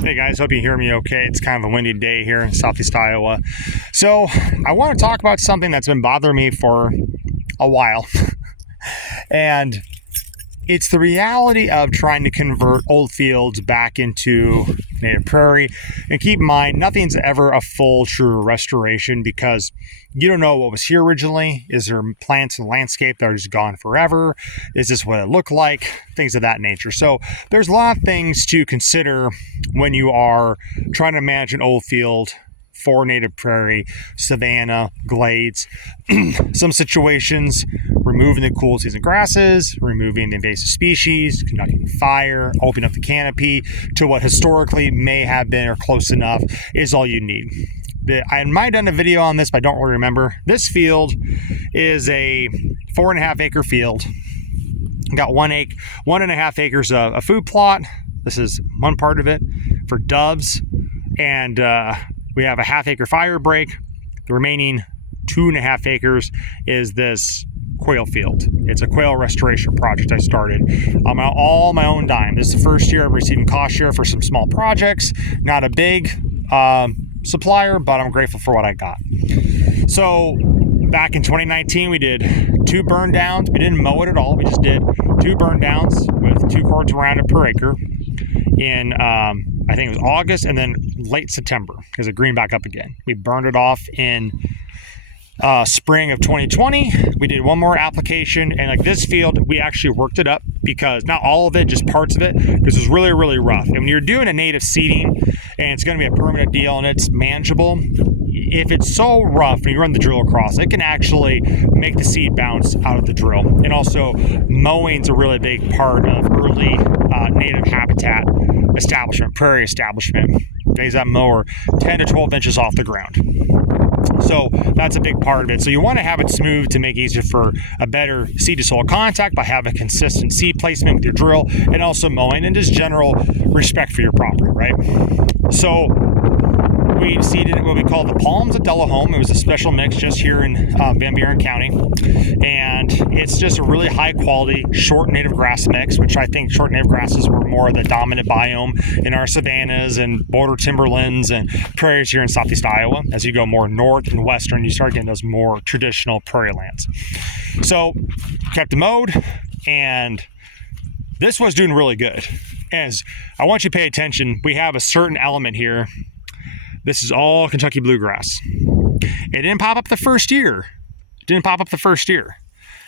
Hey guys, hope you hear me okay. It's kind of a windy day here in southeast Iowa. So I want to talk about something that's been bothering me for a while. And it's the reality of trying to convert old fields back into native prairie. And keep in mind, nothing's ever a full, true restoration because you don't know what was here originally. Is there plants and landscape that are just gone forever? Is this what it looked like? Things of that nature. So there's a lot of things to consider when you are trying to manage an old field for native prairie, savanna, glades. Some situations, removing the cool season grasses, removing the invasive species, conducting fire, opening up the canopy to what historically may have been or close enough is all you need. I might have done a video on this, but I don't really remember. This field is a 4.5 acre field. Got 1.5 acres of a food plot. This is one part of it for doves. And we have a 1/2 acre fire break. The remaining 2.5 acres is this quail field. It's a quail restoration project I started on all my own dime. This is the first year I'm receiving cost share for some small projects. Not a big supplier, but I'm grateful for what I got. So back in 2019, we did 2 burn downs. We didn't mow it at all. We just did 2 burn downs with 2 quarts around it per acre in I think it was August and then late September because it greened back up again. We burned it off in spring of 2020. We did one more application, and like this field, we actually worked it up because not all of it, just parts of it, because it was really, really rough. And when you're doing a native seeding and it's going to be a permanent deal and it's manageable, if it's so rough and you run the drill across, it can actually make the seed bounce out of the drill. And also, mowing's a really big part of early native habitat establishment, prairie establishment. Days that mower 10 to 12 inches off the ground. So that's a big part of it. So you want to have it smooth to make it easier for a better seed to soil contact by having consistent seed placement with your drill and also mowing and just general respect for your property, right? So we seeded what we call the Palms of Delahome. It was a special mix just here in Van Buren County. And it's just a really high quality short native grass mix, which I think short native grasses were more the dominant biome in our savannas and border timberlands and prairies here in southeast Iowa. As you go more north and western, you start getting those more traditional prairie lands. So kept it mowed, and this was doing really good. As I want you to pay attention, we have a certain element here. This is all Kentucky bluegrass. It didn't pop up the first year.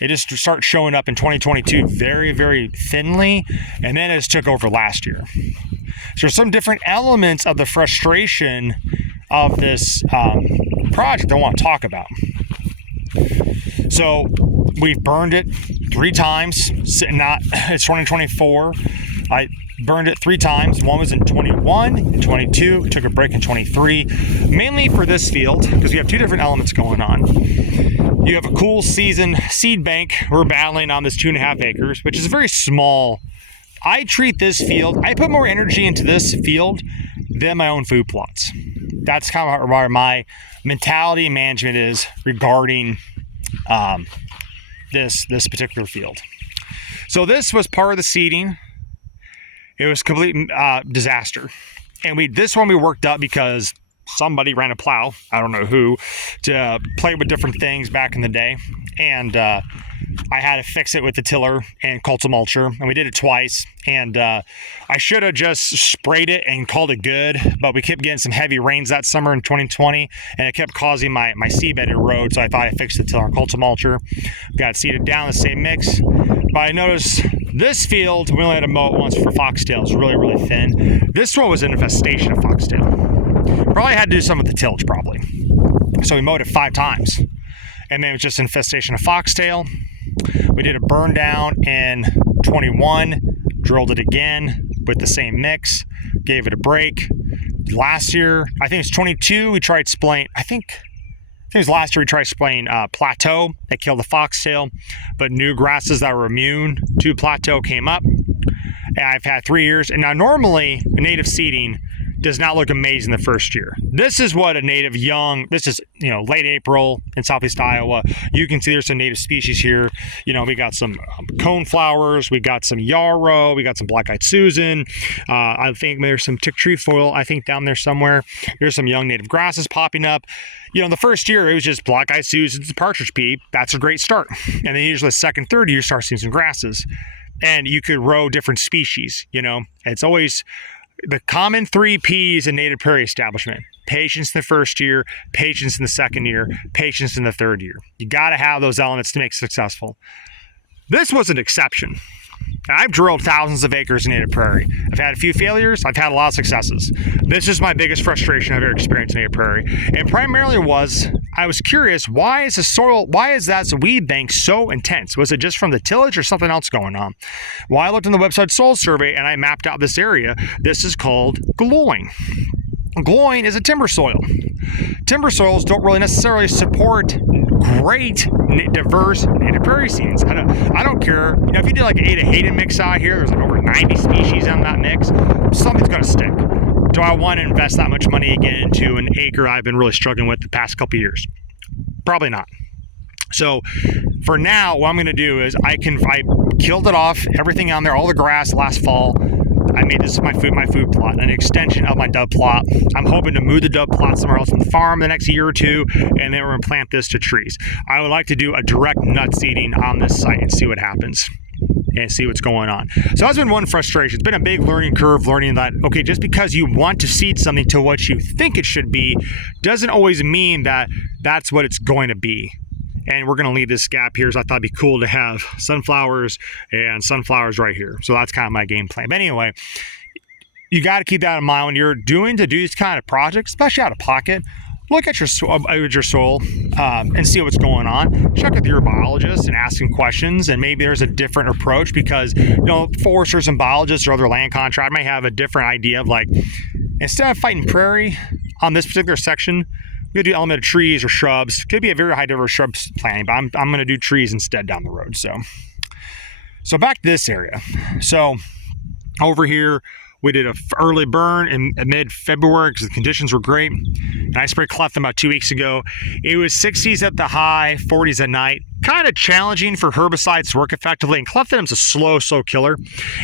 It just started showing up in 2022 very, very thinly, and then it just took over last year. So there's some different elements of the frustration of this project I want to talk about. So we've burned it 3 times. It's 2024. I burned it 3 times. One was in 21, in 22, we took a break in 23, mainly for this field, because we have 2 different elements going on. You have a cool season seed bank we're battling on this 2.5 acres, which is very small. I treat this field, I put more energy into this field than my own food plots. That's kind of where my mentality and management is regarding this particular field. So this was part of the seeding. It was complete disaster. And this one we worked up because somebody ran a plow, I don't know who, to play with different things back in the day. And I had to fix it with the tiller and mulcher, and we did it twice. And I should have just sprayed it and called it good, but we kept getting some heavy rains that summer in 2020, and it kept causing my seedbed to erode, so I thought I fixed the tiller and mulcher. Got it seeded down the same mix. But I noticed this field, we only had to mow it once for foxtail. It's really, really thin. This one was an infestation of foxtail. Probably had to do some with the tillage, probably. So we mowed it 5 times. And then it was just infestation of foxtail. We did a burn down in 21, drilled it again with the same mix, gave it a break. Last year, I think it's 22, we tried spraying, I think it was last year we tried spraying plateau that killed the foxtail, but new grasses that were immune to plateau came up. And I've had 3 years. And now normally, in native seeding, does not look amazing the first year. This is what a native young, this is, late April in southeast Iowa. You can see there's some native species here. We got some coneflowers, we got some yarrow, we got some black-eyed Susan. I think there's some tick trefoil, I think, down there somewhere. There's some young native grasses popping up. The first year it was just black-eyed Susan, partridge pea. That's a great start. And then usually the second, third year, you start seeing some grasses. And you could row different species, It's always the common 3 Ps in native prairie establishment: patience in the first year, patience in the second year, patience in the third year. You got to have those elements to make it successful. This was an exception. I've drilled thousands of acres in native prairie. I've had a few failures. I've had a lot of successes. This is my biggest frustration I've ever experienced in native prairie. And primarily I was curious, why is that weed bank so intense? Was it just from the tillage or something else going on? Well, I looked on the website soil survey and I mapped out this area. This is called glowing. Glowing is a timber soil. Timber soils don't really necessarily support great diverse native prairie seeds. I don't care. If you did like an Ada-Hayden mix out here, there's like over 90 species in that mix, something's going to stick. Do I want to invest that much money again into an acre I've been really struggling with the past couple years? Probably not. So for now, what I'm going to do is I killed it off, everything on there, all the grass last fall. I made this my food plot, an extension of my dove plot. I'm hoping to move the dove plot somewhere else on the farm the next year or two, and then we're going to plant this to trees. I would like to do a direct nut seeding on this site and see what happens and see what's going on. So that's been one frustration. It's been a big learning curve, learning that, okay, just because you want to seed something to what you think it should be doesn't always mean that that's what it's going to be. And we're going to leave this gap here, so I thought it'd be cool to have sunflowers and sunflowers right here. So that's kind of my game plan. But anyway, you got to keep that in mind when you're doing these kind of projects, especially out of pocket. Look at your soil and see what's going on. Check with your biologist and ask them questions, and maybe there's a different approach because foresters and biologists or other land contractors may have a different idea of, like, instead of fighting prairie on this particular section, we could do element of trees or shrubs. Could be a very high diverse shrub planting, but I'm going to do trees instead down the road. So back to this area. So over here, we did an early burn in mid-February because the conditions were great. And I sprayed cleftum about 2 weeks ago. It was 60s at the high, 40s at night. Kind of challenging for herbicides to work effectively. And cleftum's a slow killer.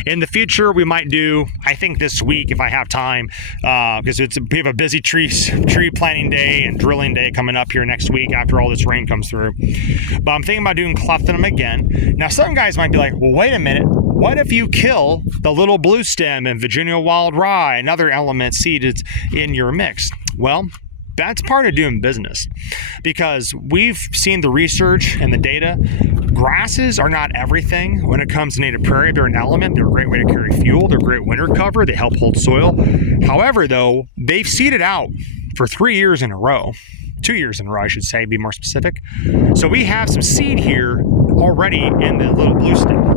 In the future, we might do, I think this week if I have time, because we have a busy tree planting day and drilling day coming up here next week after all this rain comes through. But I'm thinking about doing cleftum again. Now, some guys might be like, well, wait a minute. What if you kill the little blue stem and Virginia wild rye and other element seeded in your mix? Well, that's part of doing business, because we've seen the research and the data. Grasses are not everything when it comes to native prairie. They're an element. They're a great way to carry fuel. They're great winter cover. They help hold soil. However, though, they've seeded out for 3 years in a row. 2 years in a row, I should say, be more specific. So we have some seed here already in the little blue stem.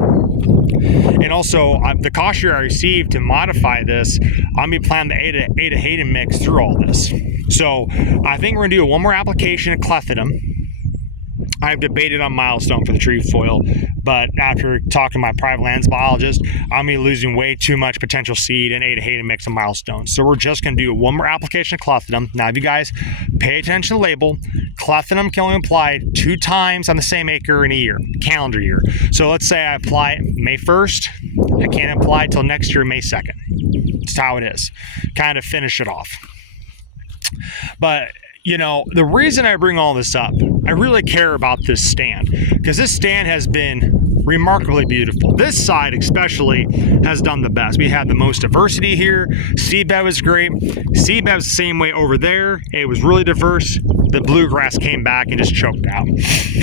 And also, the cost share I received to modify this, I'm going to be planning the Ada-Hayden mix through all this. So I think we're going to do one more application of clethodim. I've debated on milestone for the trefoil, but after talking to my private lands biologist, I'm going to be losing way too much potential seed in Ada-Hayden mix and milestone. So we're just going to do one more application of clethodim. Now, if you guys pay attention to the label, clethodim can only apply 2 times on the same acre in a year, calendar year. So let's say I apply it May 1st. I can't apply it till next year, May 2nd. That's how it is. Kind of finish it off. But the reason I bring all this up, I really care about this stand, because this stand has been remarkably beautiful. This side especially has done the best. We had the most diversity here. Seedbed was great. Seedbed was the same way over there. It was really diverse. The bluegrass came back and just choked out.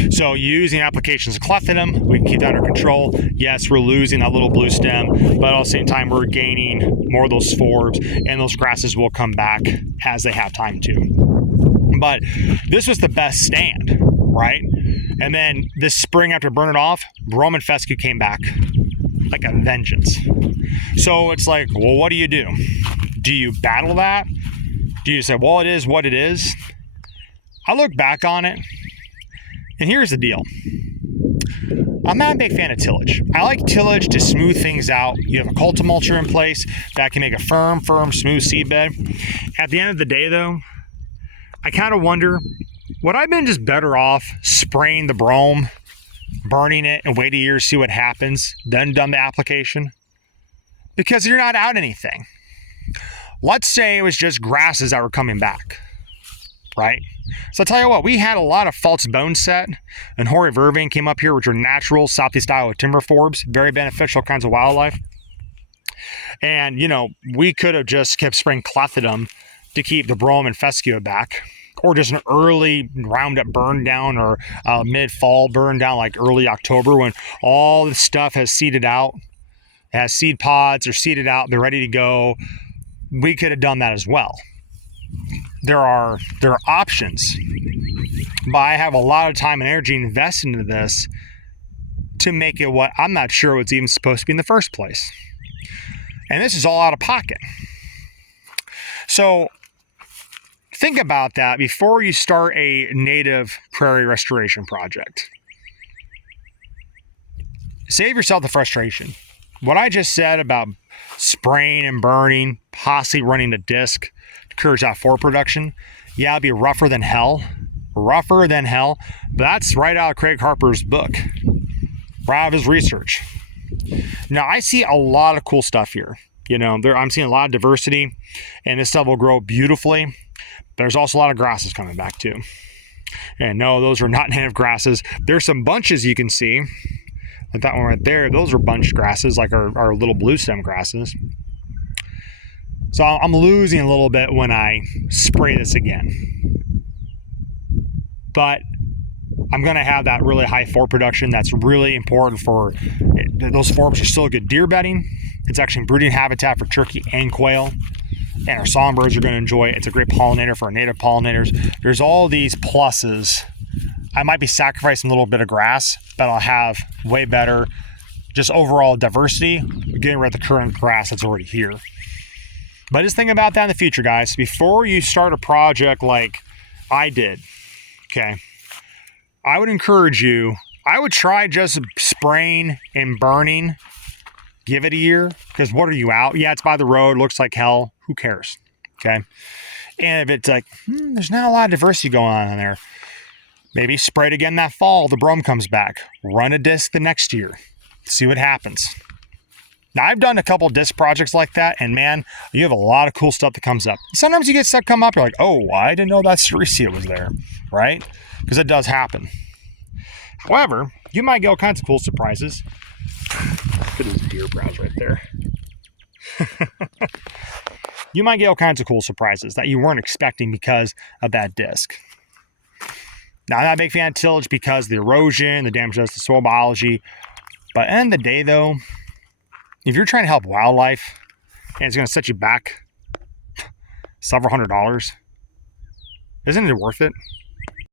So using applications of clethodim, we can keep that under control. Yes, we're losing that little blue stem, but at the same time, we're gaining more of those spores, and those grasses will come back as they have time to. But this was the best stand, right? And then this spring, after burning it off, Roman fescue came back like a vengeance. So it's like, well, what do you do? Do you battle that? Do you say, well, it is what it is? I look back on it, and here's the deal. I'm not a big fan of tillage. I like tillage to smooth things out. You have a cultimulture in place that can make a firm, smooth seedbed. At the end of the day, though, I kind of wonder, would I have been just better off spraying the brome, burning it, and wait a year to see what happens, then done the application? Because you're not out anything. Let's say it was just grasses that were coming back, right? So I'll tell you what, we had a lot of false bone set and hoary vervain came up here, which are natural Southeast Iowa timber forbs, very beneficial kinds of wildlife. And, you know, we could have just kept spraying clethodim to keep the brome and fescue back, or just an early Roundup burn down, or mid-fall burn down, like early October, when all the stuff has seeded out, has seed pods, or seeded out, they're ready to go. We could have done that as well. There are options, but I have a lot of time and energy invested into this to make it what I'm not sure what's even supposed to be in the first place. And this is all out of pocket. So think about that before you start a native prairie restoration project. Save yourself the frustration. What I just said about spraying and burning, possibly running a disc to encourage that forb production, yeah, it'll be rougher than hell, but that's right out of Craig Harper's book, right out of his research. Now, I see a lot of cool stuff here. You know, I'm seeing a lot of diversity, and this stuff will grow beautifully. There's also a lot of grasses coming back too. And no, those are not native grasses. There's some bunches you can see, like that one right there. Those are bunch grasses, like our little blue stem grasses. So I'm losing a little bit when I spray this again. But I'm going to have that really high forb production. That's really important for those forbs are still good deer bedding. It's actually breeding habitat for turkey and quail. And our songbirds are going to enjoy it. It's a great pollinator for our native pollinators. There's all these pluses. I might be sacrificing a little bit of grass, but I'll have way better just overall diversity, getting rid of the current grass that's already here. But just think about that in the future, guys. Before you start a project like I did, okay, I would encourage you, I would try just spraying and burning. Give it a year, because what are you out? Yeah, it's by the road, looks like hell. Who cares? Okay. And if it's like, there's not a lot of diversity going on in there, maybe spray it again that fall, the brome comes back. Run a disc the next year. See what happens. Now, I've done a couple disc projects like that, and man, you have a lot of cool stuff that comes up. Sometimes you get stuff come up, you're like, oh, I didn't know that ceresia was there, right? Because it does happen. However, you might get all kinds of cool surprises. Look at those deer browse right there. You might get all kinds of cool surprises that you weren't expecting because of that disc. Now, I'm not a big fan of tillage because of the erosion, the damage does to soil biology. But at the end of the day, though, if you're trying to help wildlife and it's going to set you back several $100s, isn't it worth it?